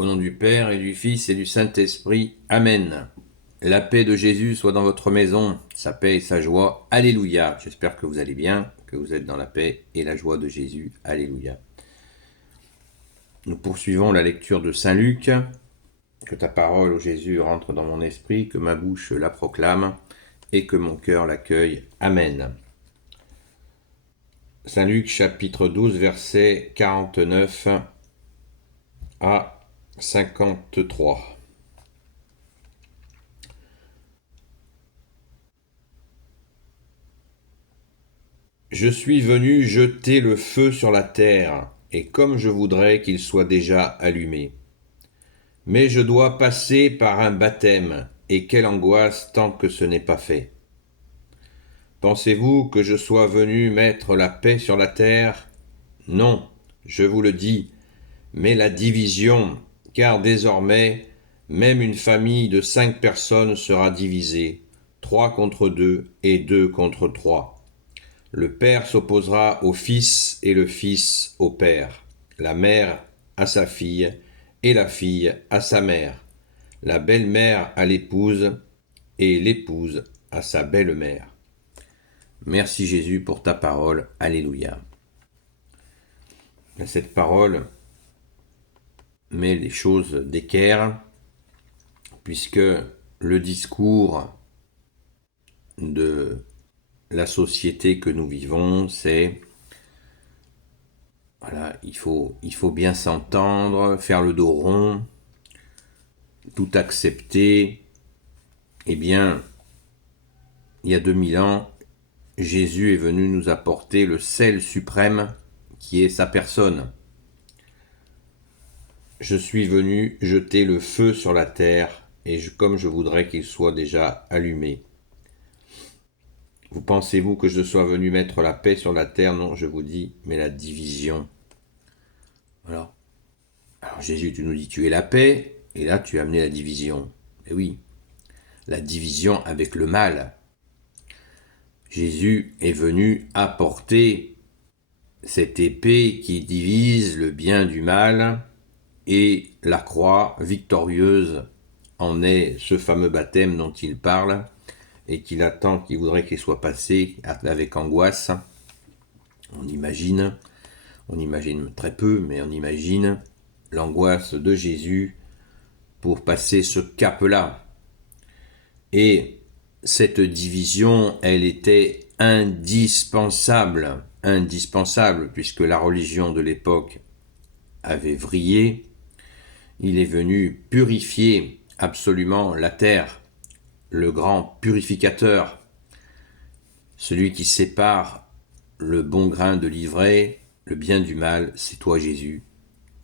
Au nom du Père et du Fils et du Saint-Esprit. Amen. La paix de Jésus soit dans votre maison, sa paix et sa joie. Alléluia. J'espère que vous allez bien, que vous êtes dans la paix et la joie de Jésus. Alléluia. Nous poursuivons la lecture de Saint Luc. Que ta parole, ô Jésus, rentre dans mon esprit, que ma bouche la proclame et que mon cœur l'accueille. Amen. Saint Luc chapitre 12, versets 49 à 53. Je suis venu jeter le feu sur la terre, et comme je voudrais qu'il soit déjà allumé. Mais je dois passer par un baptême, et quelle angoisse tant que ce n'est pas fait. Pensez-vous que je sois venu mettre la paix sur la terre ? Non, je vous le dis, mais la division, car désormais, même une famille de 5 personnes sera divisée, 3 contre 2 et 2 contre 3. Le père s'opposera au fils et le fils au père, la mère à sa fille et la fille à sa mère, la belle-mère à l'épouse et l'épouse à sa belle-mère. Merci Jésus pour ta parole. Alléluia. Cette parole met les choses d'équerre, puisque le discours de la société que nous vivons, c'est voilà, il faut bien s'entendre, faire le dos rond, tout accepter. Eh bien, il y a 2000 ans, Jésus est venu nous apporter le sel suprême qui est sa personne. Je suis venu jeter le feu sur la terre, et comme je voudrais qu'il soit déjà allumé. Vous pensez-vous que je sois venu mettre la paix sur la terre ? Non, je vous dis, mais la division. Alors Jésus, tu nous dis, tu es la paix, et là tu as amené la division. Eh oui, la division avec le mal. Jésus est venu apporter cette épée qui divise le bien du mal, et la croix victorieuse en est ce fameux baptême dont il parle, et qu'il attend, qu'il voudrait qu'il soit passé avec angoisse. On imagine très peu, mais on imagine l'angoisse de Jésus pour passer ce cap-là. Et cette division, elle était indispensable, puisque la religion de l'époque avait vrillé. Il est venu purifier absolument la terre, le grand purificateur, celui qui sépare le bon grain de l'ivraie, le bien du mal, c'est toi Jésus.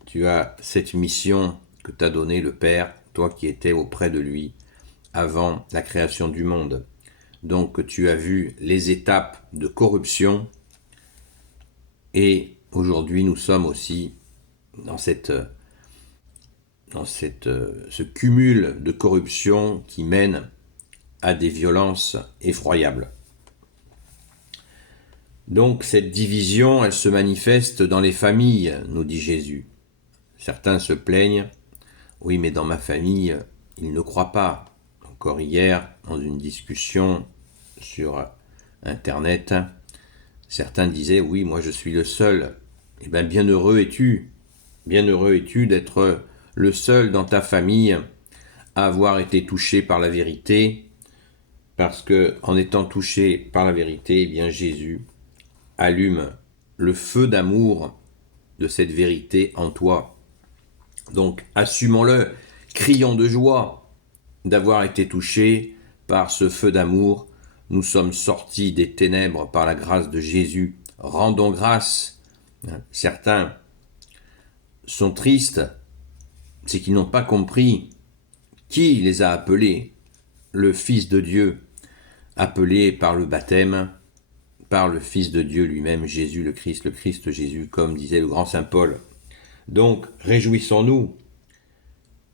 Tu as cette mission que t'a donnée le Père, toi qui étais auprès de lui avant la création du monde. Donc tu as vu les étapes de corruption, et aujourd'hui nous sommes aussi dans ce cumul de corruption qui mène à des violences effroyables. Donc cette division, elle se manifeste dans les familles, nous dit Jésus. Certains se plaignent, oui mais dans ma famille, ils ne croient pas. Encore hier, dans une discussion sur Internet, certains disaient, oui, moi je suis le seul. Eh bien, bienheureux es-tu d'être le seul dans ta famille à avoir été touché par la vérité, parce que en étant touché par la vérité, eh bien Jésus allume le feu d'amour de cette vérité en toi. Donc assumons-le, crions de joie d'avoir été touchés par ce feu d'amour. Nous sommes sortis des ténèbres par la grâce de Jésus. Rendons grâce. Certains sont tristes, c'est qu'ils n'ont pas compris qui les a appelés, le Fils de Dieu, appelé par le baptême, par le Fils de Dieu lui-même, Jésus le Christ Jésus, comme disait le grand Saint Paul. Donc, réjouissons-nous,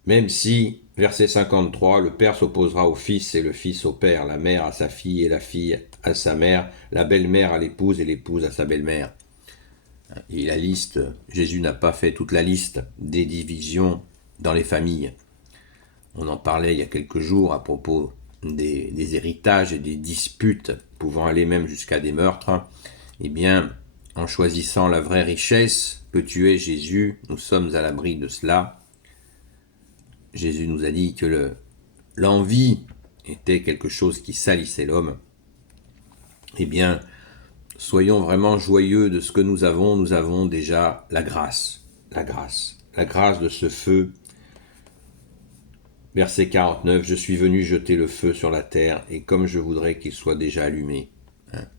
même si, verset 53, le Père s'opposera au Fils et le Fils au Père, la mère à sa fille et la fille à sa mère, la belle-mère à l'épouse et l'épouse à sa belle-mère. Et la liste, Jésus n'a pas fait toute la liste des divisions dans les familles. On en parlait il y a quelques jours à propos des héritages et des disputes pouvant aller même jusqu'à des meurtres. Eh bien, en choisissant la vraie richesse que tu es, Jésus, nous sommes à l'abri de cela. Jésus nous a dit que l'envie était quelque chose qui salissait l'homme. Eh bien, soyons vraiment joyeux de ce que nous avons. Nous avons déjà la grâce de ce feu. Verset 49, je suis venu jeter le feu sur la terre, et comme je voudrais qu'il soit déjà allumé.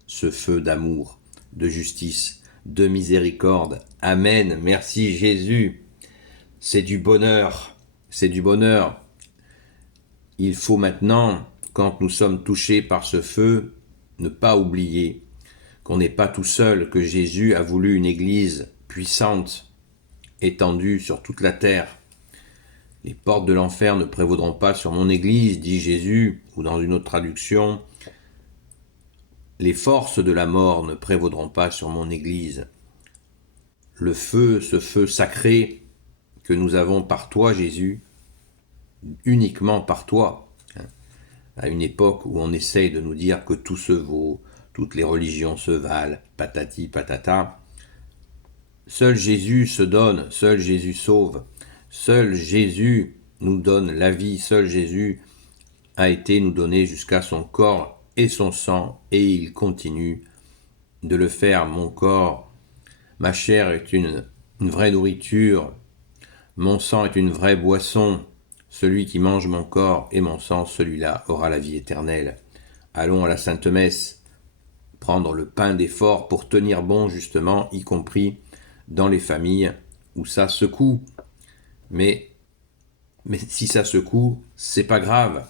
Ce feu d'amour, de justice, de miséricorde. Amen, merci Jésus. C'est du bonheur, c'est du bonheur. Il faut maintenant, quand nous sommes touchés par ce feu, ne pas oublier qu'on n'est pas tout seul, que Jésus a voulu une église puissante, étendue sur toute la terre. Les portes de l'enfer ne prévaudront pas sur mon église, dit Jésus, ou dans une autre traduction, les forces de la mort ne prévaudront pas sur mon église. Le feu, ce feu sacré que nous avons par toi, Jésus, uniquement par toi, à une époque où on essaye de nous dire que tout se vaut, toutes les religions se valent, patati patata. Seul Jésus se donne, seul Jésus sauve, seul Jésus nous donne la vie, seul Jésus a été nous donné jusqu'à son corps et son sang, et il continue de le faire. Mon corps, ma chair est une vraie nourriture, mon sang est une vraie boisson. Celui qui mange mon corps et mon sang, celui-là aura la vie éternelle. Allons à la Sainte Messe, prendre le pain des forts pour tenir bon justement, y compris dans les familles où ça secoue. Mais si ça secoue, c'est pas grave.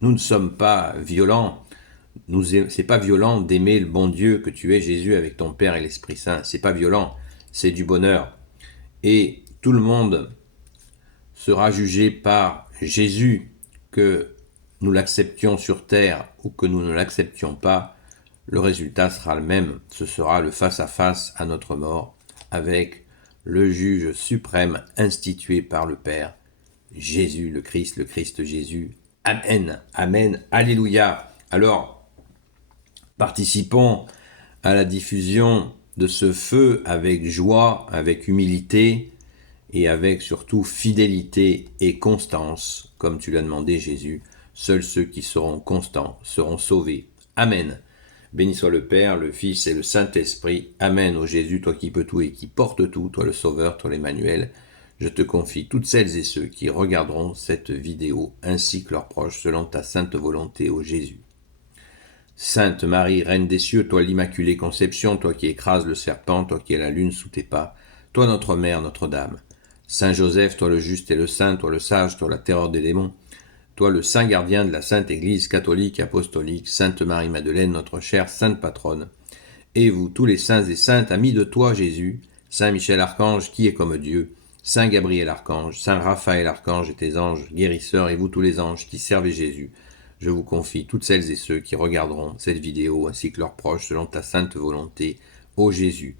Nous ne sommes pas violents. C'est pas violent d'aimer le bon Dieu que tu es, Jésus, avec ton Père et l'Esprit Saint. C'est pas violent, c'est du bonheur. Et tout le monde sera jugé par Jésus, que nous l'acceptions sur terre ou que nous ne l'acceptions pas. Le résultat sera le même. Ce sera le face-à-face à notre mort avec le juge suprême institué par le Père, Jésus le Christ Jésus. Amen, amen, alléluia. Alors, participons à la diffusion de ce feu avec joie, avec humilité et avec surtout fidélité et constance, comme tu l'as demandé Jésus. Seuls ceux qui seront constants seront sauvés. Amen. Béni soit le Père, le Fils et le Saint-Esprit. Amen. Ô Jésus, toi qui peux tout et qui portes tout, toi le Sauveur, toi l'Emmanuel, je te confie toutes celles et ceux qui regarderont cette vidéo, ainsi que leurs proches, selon ta sainte volonté, ô Jésus. Sainte Marie, Reine des cieux, toi l'Immaculée Conception, toi qui écrases le serpent, toi qui es la lune sous tes pas, toi notre Mère, Notre-Dame. Saint Joseph, toi le juste et le saint, toi le sage, toi la terreur des démons, toi le saint gardien de la Sainte Église catholique et apostolique, Sainte Marie-Madeleine, notre chère Sainte Patronne, et vous tous les saints et saintes, amis de toi Jésus, Saint Michel Archange, qui est comme Dieu, Saint Gabriel Archange, Saint Raphaël Archange et tes anges guérisseurs, et vous tous les anges qui servez Jésus, je vous confie toutes celles et ceux qui regarderont cette vidéo ainsi que leurs proches selon ta sainte volonté, ô Jésus.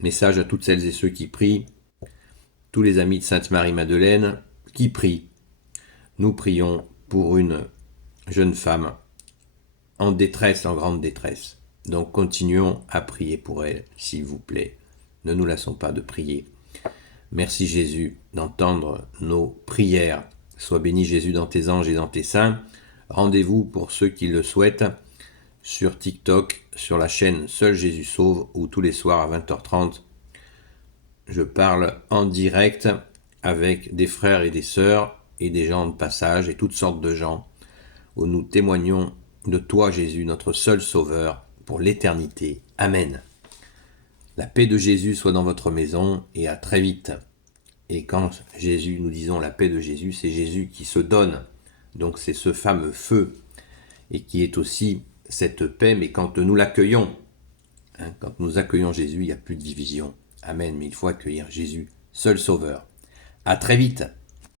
Message à toutes celles et ceux qui prient, tous les amis de Sainte Marie-Madeleine qui prient. Nous prions pour une jeune femme en détresse, en grande détresse. Donc continuons à prier pour elle, s'il vous plaît. Ne nous lassons pas de prier. Merci Jésus d'entendre nos prières. Sois béni Jésus dans tes anges et dans tes saints. Rendez-vous pour ceux qui le souhaitent sur TikTok, sur la chaîne Seul Jésus Sauve, où tous les soirs à 20h30, je parle en direct avec des frères et des sœurs et des gens de passage et toutes sortes de gens, où nous témoignons de toi Jésus, notre seul Sauveur, pour l'éternité. Amen. La paix de Jésus soit dans votre maison et à très vite. Et quand Jésus, nous disons la paix de Jésus, c'est Jésus qui se donne. Donc c'est ce fameux feu et qui est aussi cette paix, mais quand nous l'accueillons, quand nous accueillons Jésus, il n'y a plus de division. Amen, mais il faut accueillir Jésus, seul Sauveur. À très vite.